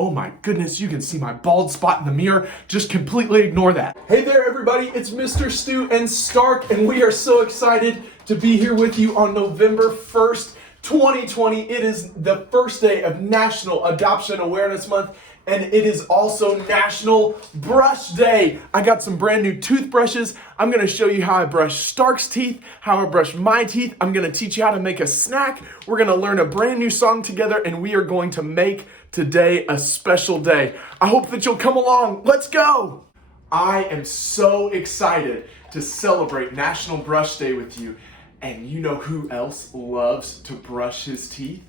Oh my goodness, you can see my bald spot in the mirror. Just completely ignore that. Hey there, everybody. It's Mr. Stu and Stark, and we are so excited to be here with you on November 1st, 2020. It is the first day of National Adoption Awareness Month, and it is also National Brush Day. I got some brand new toothbrushes. I'm gonna show you how I brush Stark's teeth, how I brush my teeth. I'm gonna teach you how to make a snack. We're gonna learn a brand new song together, and we are going to make today a special day. I hope that you'll come along. Let's go. I am so excited to celebrate National Brush Day with you. And you know who else loves to brush his teeth?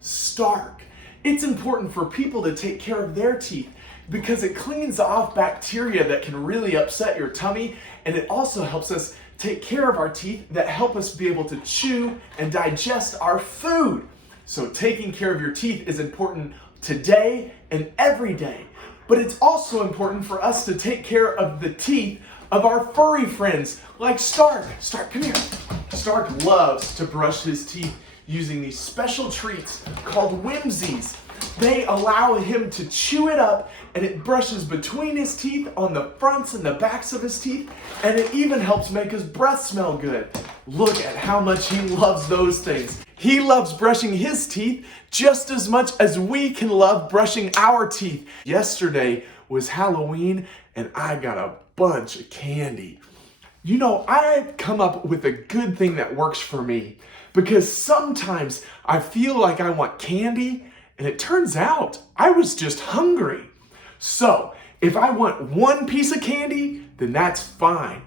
Stark. It's important for people to take care of their teeth because it cleans off bacteria that can really upset your tummy, and it also helps us take care of our teeth that help us be able to chew and digest our food. So taking care of your teeth is important today and every day, but it's also important for us to take care of the teeth of our furry friends like Stark. Stark, come here. Stark loves to brush his teeth using these special treats called Whimsies. They allow him to chew it up, and it brushes between his teeth, on the fronts and the backs of his teeth, and it even helps make his breath smell good. Look at how much he loves those things. He loves brushing his teeth just as much as we can love brushing our teeth. Yesterday was Halloween, and I got a bunch of candy. You know, I've come up with a good thing that works for me, because sometimes I feel like I want candy, and it turns out I was just hungry. So if I want one piece of candy, then that's fine.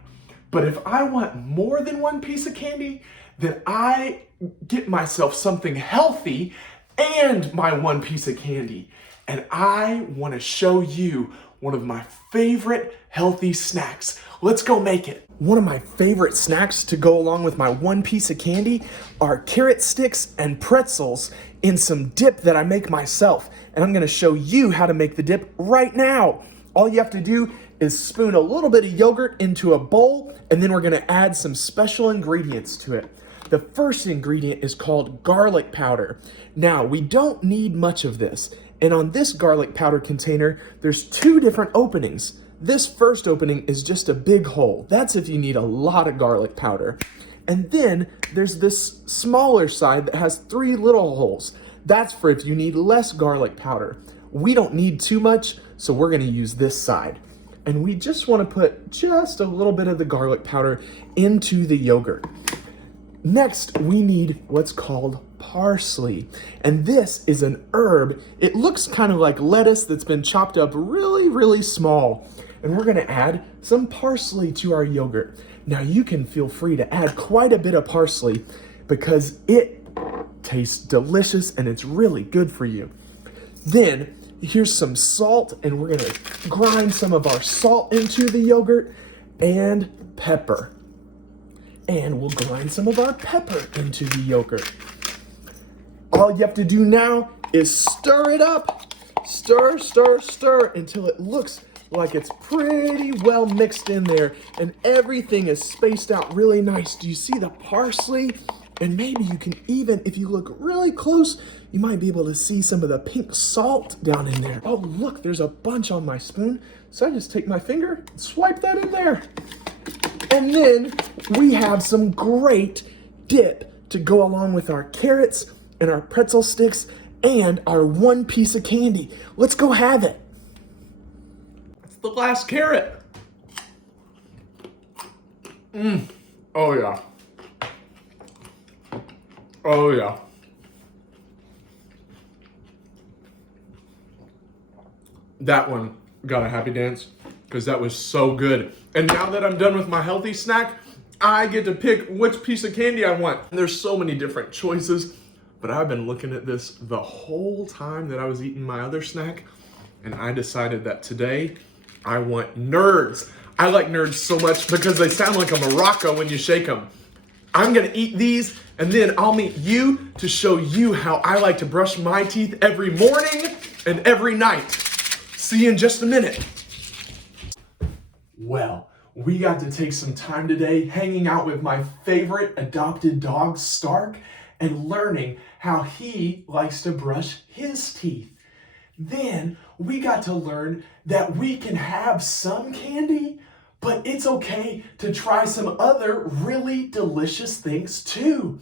But if I want more than one piece of candy, then I get myself something healthy and my one piece of candy. And I want to show you one of my favorite healthy snacks. Let's go make it. One of my favorite snacks to go along with my one piece of candy are carrot sticks and pretzels in some dip that I make myself. And I'm gonna show you how to make the dip right now. All you have to do is spoon a little bit of yogurt into a bowl, and then we're gonna add some special ingredients to it. The first ingredient is called garlic powder. Now, we don't need much of this. And on this garlic powder container, there's two different openings. This first opening is just a big hole. That's if you need a lot of garlic powder. And then there's this smaller side that has three little holes. That's for if you need less garlic powder. We don't need too much, so we're gonna use this side. And we just wanna put just a little bit of the garlic powder into the yogurt. Next, we need what's called parsley. And this is an herb. It looks kind of like lettuce that's been chopped up really, really small. And we're gonna add some parsley to our yogurt. Now you can feel free to add quite a bit of parsley because it tastes delicious and it's really good for you. Then here's some salt, and we're gonna grind some of our salt into the yogurt, and pepper. And we'll grind some of our pepper into the yogurt. All you have to do now is stir it up. Stir, stir, stir until it looks like it's pretty well mixed in there and everything is spaced out really nice. Do you see the parsley? And maybe you can even, if you look really close, you might be able to see some of the pink salt down in there. Oh, look, there's a bunch on my spoon. So I just take my finger and swipe that in there. And then we have some great dip to go along with our carrots and our pretzel sticks and our one piece of candy. Let's go have it. It's the last carrot. Oh yeah. Oh yeah. That one got a happy dance because that was so good. And now that I'm done with my healthy snack, I get to pick which piece of candy I want. There's so many different choices, but I've been looking at this the whole time that I was eating my other snack, and I decided that today I want Nerds. I like Nerds so much because they sound like a maraca when you shake them. I'm gonna eat these, and then I'll meet you to show you how I like to brush my teeth every morning and every night. See you in just a minute. Well, we got to take some time today hanging out with my favorite adopted dog, Stark, and learning how he likes to brush his teeth. Then we got to learn that we can have some candy, but it's okay to try some other really delicious things too.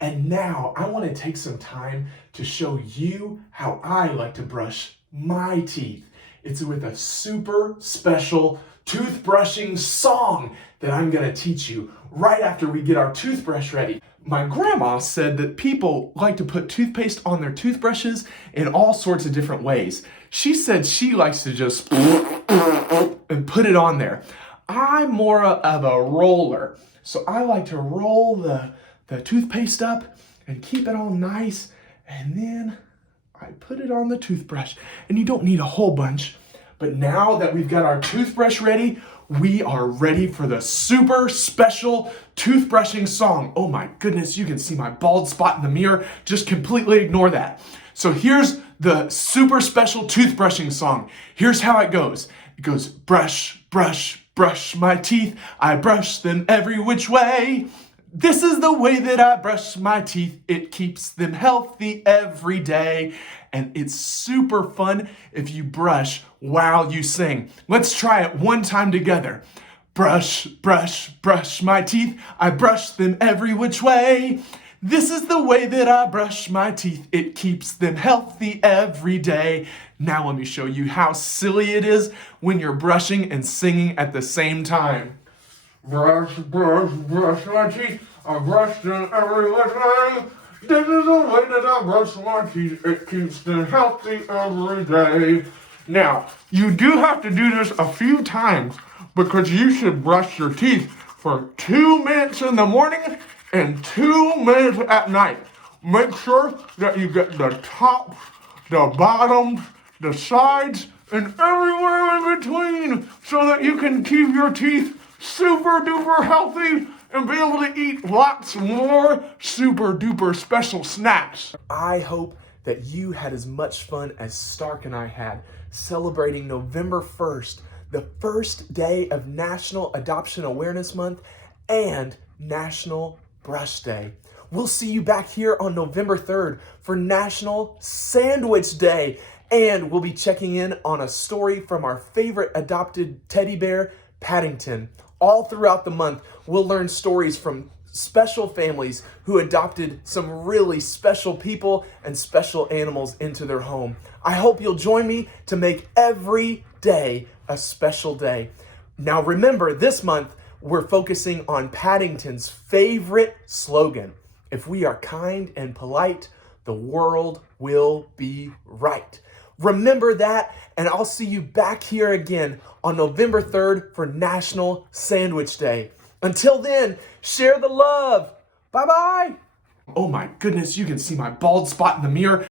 And now I want to take some time to show you how I like to brush my teeth. It's with a super special toothbrushing song that I'm going to teach you right after we get our toothbrush ready. My grandma said that people like to put toothpaste on their toothbrushes in all sorts of different ways. She said she likes to just and put it on there. I'm more of a roller, so I like to roll the toothpaste up and keep it all nice, and then I put it on the toothbrush. And you don't need a whole bunch, but now that we've got our toothbrush ready, we are ready for the super special toothbrushing song. Oh my goodness, you can see my bald spot in the mirror. Just completely ignore that. So here's the super special toothbrushing song. Here's how it goes. It goes, brush, brush, brush my teeth. I brush them every which way. This is the way that I brush my teeth. It keeps them healthy every day. And it's super fun if you brush while you sing. Let's try it one time together. Brush, brush, brush my teeth. I brush them every which way. This is the way that I brush my teeth. It keeps them healthy every day. Now let me show you how silly it is when you're brushing and singing at the same time. Brush, brush, brush my teeth. I brush them every which way. This is the way that I brush my teeth. It keeps them healthy every day. Now, you do have to do this a few times because you should brush your teeth for 2 minutes in the morning and 2 minutes at night. Make sure that you get the top, the bottom, the sides, and everywhere in between so that you can keep your teeth super duper healthy and be able to eat lots more super duper special snacks. I hope that you had as much fun as Stark and I had celebrating November 1st, the first day of National Adoption Awareness Month and National Brush Day. We'll see you back here on November 3rd for National Sandwich Day, and we'll be checking in on a story from our favorite adopted teddy bear, Paddington. All throughout the month, we'll learn stories from special families who adopted some really special people and special animals into their home. I hope you'll join me to make every day a special day. Now remember, this month, we're focusing on Paddington's favorite slogan. If we are kind and polite, the world will be right. Remember that, and I'll see you back here again on November 3rd for National Sandwich Day. Until then, share the love. Bye-bye. Oh my goodness, you can see my bald spot in the mirror.